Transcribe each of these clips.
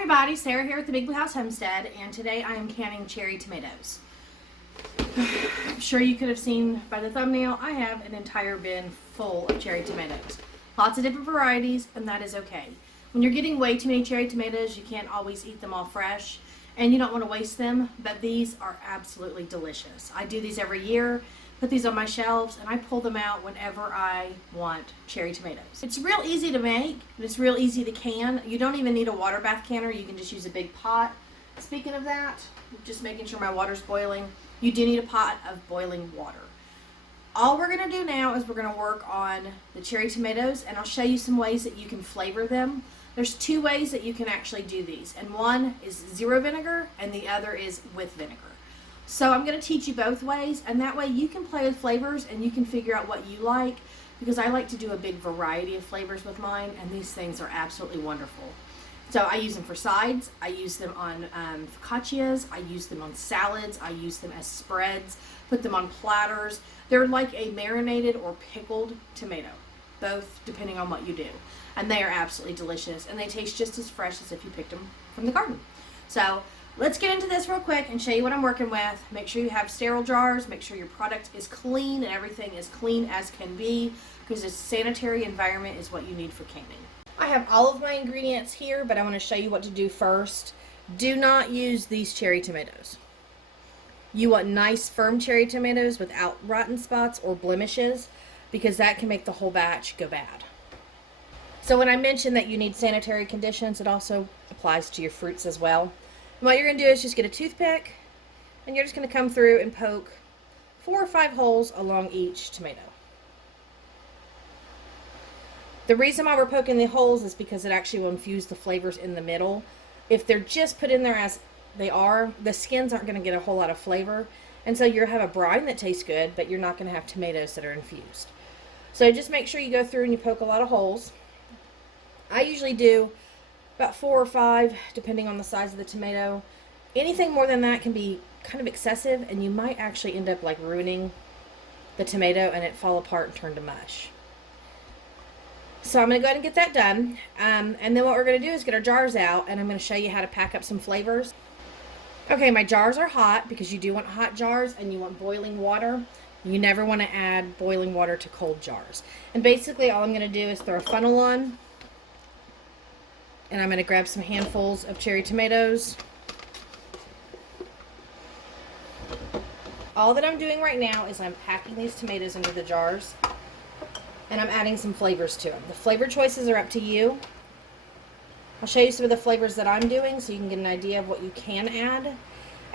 everybody, Sarah here at the Big Blue House Homestead, and today I am canning cherry tomatoes. I'm sure you could have seen by the thumbnail, I have an entire bin full of cherry tomatoes. Lots of different varieties, and that is okay. When you're getting way too many cherry tomatoes, you can't always eat them all fresh, and you don't want to waste them, but these are absolutely delicious. I do these every year, put these on my shelves, and I pull them out whenever I want cherry tomatoes. It's real easy to make, and it's real easy to can. You don't even need a water bath canner. You can just use a big pot. Speaking of that, just making sure my water's boiling. You do need a pot of boiling water. All we're going to do now is we're going to work on the cherry tomatoes, and I'll show you some ways that you can flavor them. There's two ways that you can actually do these, and one is zero vinegar, and the other is with vinegar. So I'm going to teach you both ways, and that way you can play with flavors and you can figure out what you like, because I like to do a big variety of flavors with mine, and these things are absolutely wonderful. So I use them for sides, I use them on focaccias, I use them on salads, I use them as spreads, put them on platters. They're like a marinated or pickled tomato, both depending on what you do. And they are absolutely delicious, and they taste just as fresh as if you picked them from the garden. So let's get into this real quick and show you what I'm working with. Make sure you have sterile jars, make sure your product is clean and everything is clean as can be, because a sanitary environment is what you need for canning. I have all of my ingredients here, but I want to show you what to do first. Do not use these cherry tomatoes. You want nice firm cherry tomatoes without rotten spots or blemishes, because that can make the whole batch go bad. So when I mentioned that you need sanitary conditions, it also applies to your fruits as well. And what you're going to do is just get a toothpick, and you're just going to come through and poke 4 or 5 holes along each tomato. The reason why we're poking the holes is because it actually will infuse the flavors in the middle. If they're just put in there as they are, the skins aren't going to get a whole lot of flavor, and so you'll have a brine that tastes good, but you're not going to have tomatoes that are infused. So just make sure you go through and you poke a lot of holes. I usually do about 4 or 5, depending on the size of the tomato. Anything more than that can be kind of excessive, and you might actually end up like ruining the tomato and it fall apart and turn to mush. So I'm going to go ahead and get that done, and then what we're going to do is get our jars out, and I'm going to show you how to pack up some flavors. Okay, my jars are hot, because you do want hot jars and you want boiling water. You never want to add boiling water to cold jars. And basically all I'm going to do is throw a funnel on, and I'm going to grab some handfuls of cherry tomatoes. All that I'm doing right now is I'm packing these tomatoes into the jars, and I'm adding some flavors to them. The flavor choices are up to you. I'll show you some of the flavors that I'm doing so you can get an idea of what you can add.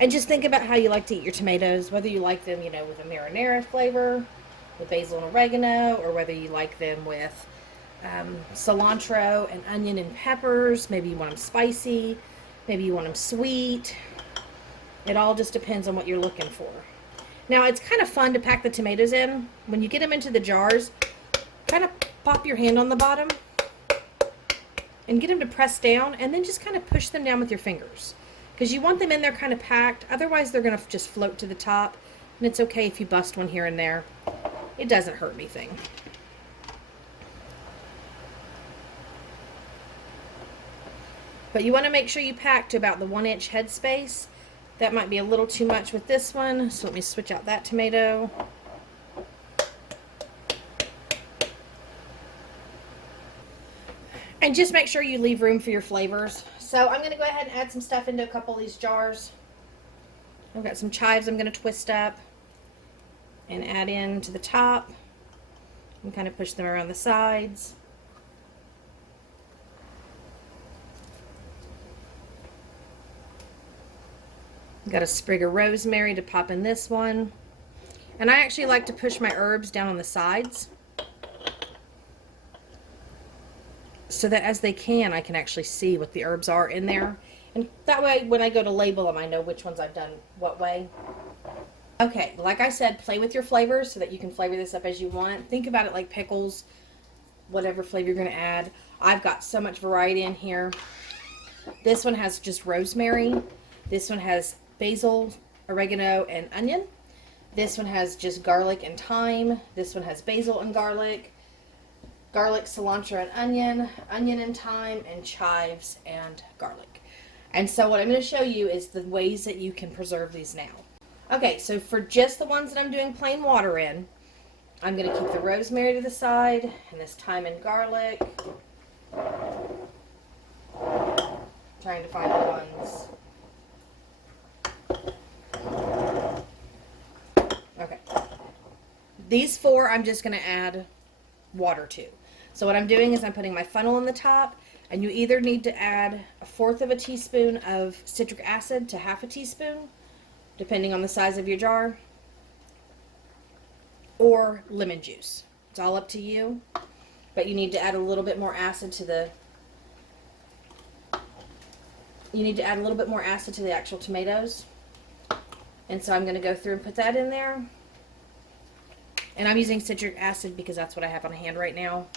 And just think about how you like to eat your tomatoes, whether you like them, with a marinara flavor, with basil and oregano, or whether you like them with cilantro and onion and peppers. Maybe you want them spicy, maybe you want them sweet. It all just depends on what you're looking for. Now, it's kind of fun to pack the tomatoes in. When you get them into the jars, kind of pop your hand on the bottom and get them to press down, and then just kind of push them down with your fingers, because you want them in there kind of packed. Otherwise they're going to just float to the top, and it's okay if you bust one here and there. It doesn't hurt anything. But you want to make sure you pack to about the 1-inch head space. That might be a little too much with this one, so let me switch out that tomato. And just make sure you leave room for your flavors. So I'm going to go ahead and add some stuff into a couple of these jars. I've got some chives I'm going to twist up and add in to the top, and kind of push them around the sides. Got a sprig of rosemary to pop in this one. And I actually like to push my herbs down on the sides, so that as they can, I can actually see what the herbs are in there. And that way, when I go to label them, I know which ones I've done what way. Okay, like I said, play with your flavors so that you can flavor this up as you want. Think about it like pickles, whatever flavor you're going to add. I've got so much variety in here. This one has just rosemary. This one has basil, oregano, and onion. This one has just garlic and thyme. This one has basil and garlic. garlic, cilantro, and onion and thyme, and chives and garlic. And so what I'm going to show you is the ways that you can preserve these now. Okay, so for just the ones that I'm doing plain water in, I'm going to keep the rosemary to the side and this thyme and garlic. Trying to find the ones. Okay. These four I'm just going to add water to. So what I'm doing is I'm putting my funnel in the top, and you either need to add 1/4 of a teaspoon of citric acid to 1/2 teaspoon, depending on the size of your jar, or lemon juice. It's all up to you, but you need to add a little bit more acid to the actual tomatoes. And so I'm going to go through and put that in there. And I'm using citric acid because that's what I have on hand right now.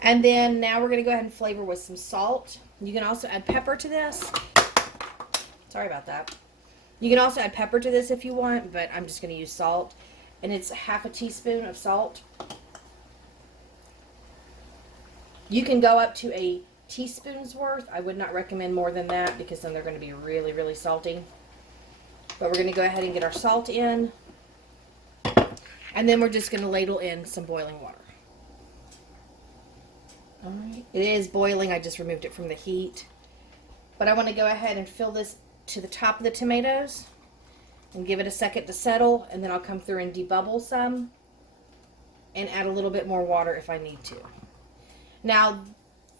And then now we're going to go ahead and flavor with some salt. You can also add pepper to this. Sorry about that. You can also add pepper to this if you want, but I'm just going to use salt. And it's 1/2 teaspoon of salt. You can go up to a teaspoon's worth. I would not recommend more than that because then they're going to be really, really salty. But we're going to go ahead and get our salt in. And then we're just going to ladle in some boiling water. All right. It is boiling. I just removed it from the heat. But I want to go ahead and fill this to the top of the tomatoes and give it a second to settle. And then I'll come through and debubble some and add a little bit more water if I need to. Now,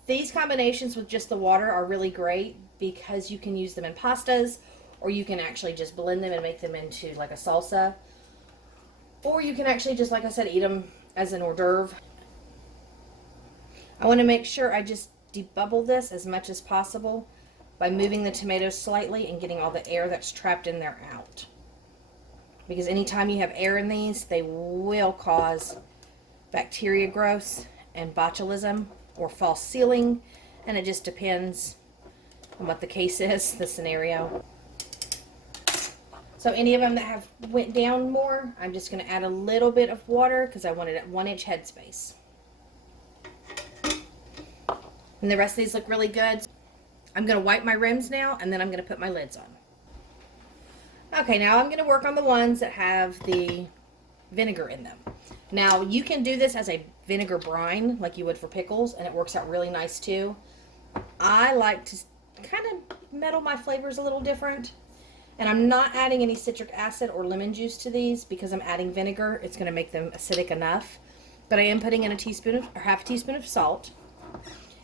these combinations with just the water are really great because you can use them in pastas, or you can actually just blend them and make them into like a salsa. Or you can actually just, like I said, eat them as an hors d'oeuvre. I want to make sure I just debubble this as much as possible by moving the tomatoes slightly and getting all the air that's trapped in there out. Because anytime you have air in these, they will cause bacteria growth and botulism or false sealing, and it just depends on what the case is, the scenario. So any of them that have went down more, I'm just going to add a little bit of water because I want it at 1-inch headspace. And the rest of these look really good. I'm going to wipe my rims now, and then I'm going to put my lids on. Okay, now I'm going to work on the ones that have the vinegar in them. Now, you can do this as a vinegar brine like you would for pickles, and it works out really nice too. I like to kind of meddle my flavors a little different. And I'm not adding any citric acid or lemon juice to these because I'm adding vinegar. It's going to make them acidic enough. But I am putting in a teaspoon or 1/2 teaspoon of salt.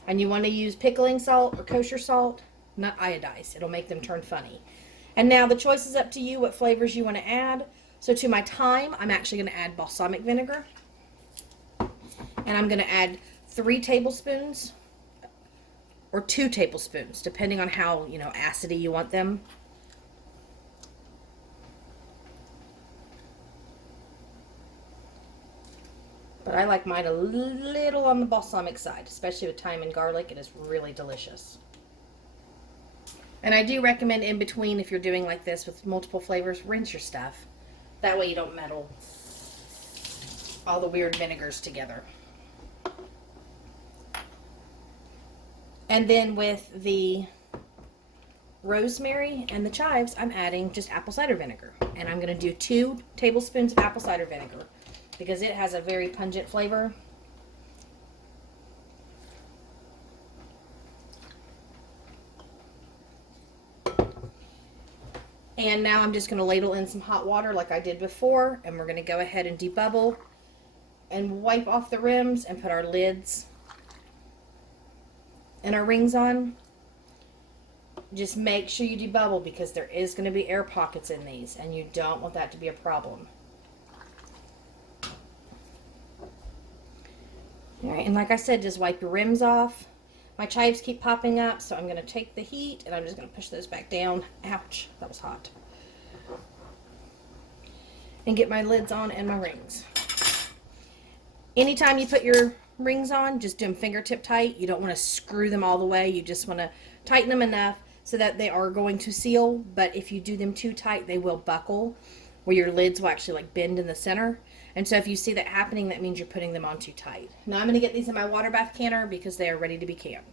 And you want to use pickling salt or kosher salt, not iodized. It'll make them turn funny. And now the choice is up to you what flavors you want to add. So to my thyme, I'm actually going to add balsamic vinegar. And I'm going to add 3 tablespoons or 2 tablespoons, depending on how, acidy you want them. But I like mine a little on the balsamic side, especially with thyme and garlic. It is really delicious. And I do recommend in between, if you're doing like this with multiple flavors, rinse your stuff. That way you don't meddle all the weird vinegars together. And then with the rosemary and the chives, I'm adding just apple cider vinegar. And I'm going to do 2 tablespoons of apple cider vinegar, because it has a very pungent flavor. And now I'm just going to ladle in some hot water like I did before, and we're going to go ahead and debubble and wipe off the rims and put our lids and our rings on. Just make sure you debubble because there is going to be air pockets in these, and you don't want that to be a problem. Alright, and like I said, just wipe your rims off. My chives keep popping up, so I'm going to take the heat and I'm just going to push those back down. Ouch, that was hot. And get my lids on and my rings. Anytime you put your rings on, just do them fingertip tight. You don't want to screw them all the way. You just want to tighten them enough so that they are going to seal. But if you do them too tight, they will buckle, where your lids will actually like bend in the center. And so if you see that happening, that means you're putting them on too tight. Now I'm going to get these in my water bath canner because they are ready to be canned.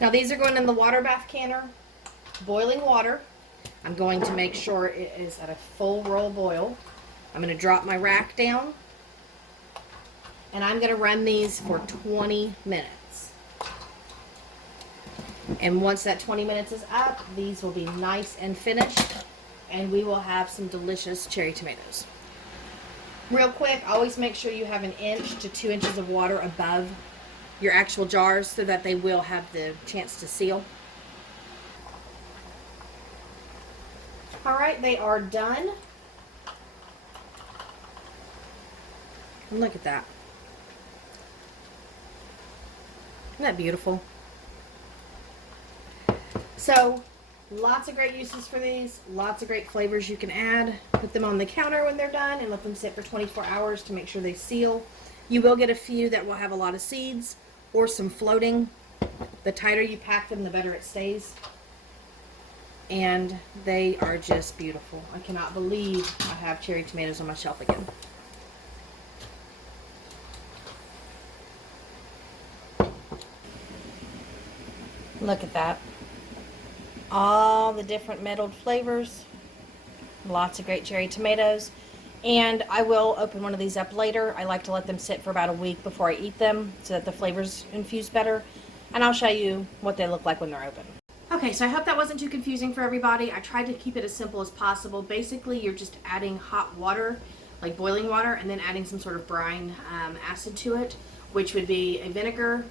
Now these are going in the water bath canner, boiling water. I'm going to make sure it is at a full roll boil. I'm going to drop my rack down, and I'm going to run these for 20 minutes. And once that 20 minutes is up, these will be nice and finished, and we will have some delicious cherry tomatoes. Real quick, always make sure you have 1 inch to 2 inches of water above your actual jars so that they will have the chance to seal. All right, they are done. And look at that. Isn't that beautiful? So, lots of great uses for these, lots of great flavors you can add. Put them on the counter when they're done and let them sit for 24 hours to make sure they seal. You will get a few that will have a lot of seeds or some floating. The tighter you pack them, the better it stays. And they are just beautiful. I cannot believe I have cherry tomatoes on my shelf again. Look at that. All the different metalled flavors. Lots of great cherry tomatoes. And I will open one of these up later. I like to let them sit for about a week before I eat them so that the flavors infuse better. And I'll show you what they look like when they're open. Okay, so I hope that wasn't too confusing for everybody. I tried to keep it as simple as possible. Basically, you're just adding hot water, like boiling water, and then adding some sort of brine acid to it, which would be a vinegar,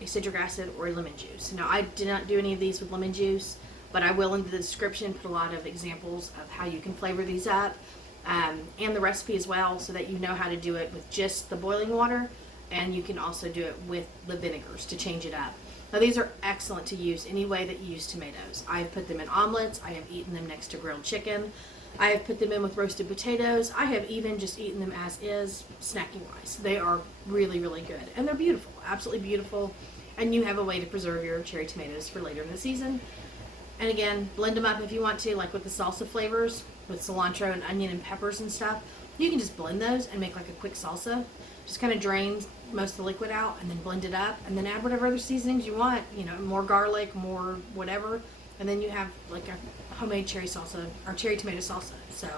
a citric acid, or a lemon juice. Now, I did not do any of these with lemon juice, but I will in the description put a lot of examples of how you can flavor these up. And the recipe as well, so that you know how to do it with just the boiling water, and you can also do it with the vinegars to change it up. Now these are excellent to use any way that you use tomatoes. I have put them in omelets, I have eaten them next to grilled chicken, I have put them in with roasted potatoes, I have even just eaten them as is, snacking wise. They are really, really good, and they're beautiful, absolutely beautiful, and you have a way to preserve your cherry tomatoes for later in the season. And again, blend them up if you want to, like with the salsa flavors, with cilantro and onion and peppers and stuff. You can just blend those and make like a quick salsa. Just kind of drain most of the liquid out and then blend it up, and then add whatever other seasonings you want, you know, more garlic, more whatever, and then you have like a homemade cherry salsa or cherry tomato salsa. So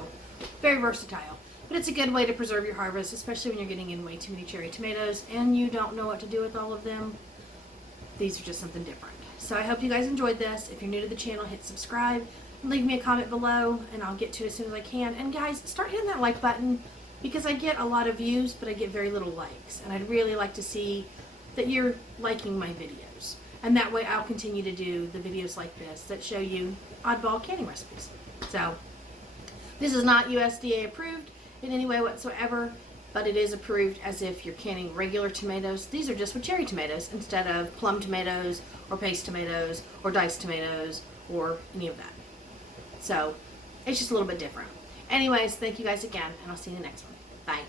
very versatile, but it's a good way to preserve your harvest, especially when you're getting in way too many cherry tomatoes and you don't know what to do with all of them. These are just something different. So I hope you guys enjoyed this. If you're new to the channel, hit subscribe and leave me a comment below, and I'll get to it as soon as I can. And guys, start hitting that like button, because I get a lot of views, but I get very little likes. And I'd really like to see that you're liking my videos. And that way I'll continue to do the videos like this that show you oddball canning recipes. So, this is not USDA approved in any way whatsoever, but it is approved as if you're canning regular tomatoes. These are just with cherry tomatoes instead of plum tomatoes or paste tomatoes or diced tomatoes or any of that. So, it's just a little bit different. Anyways, thank you guys again, and I'll see you in the next one. Bye.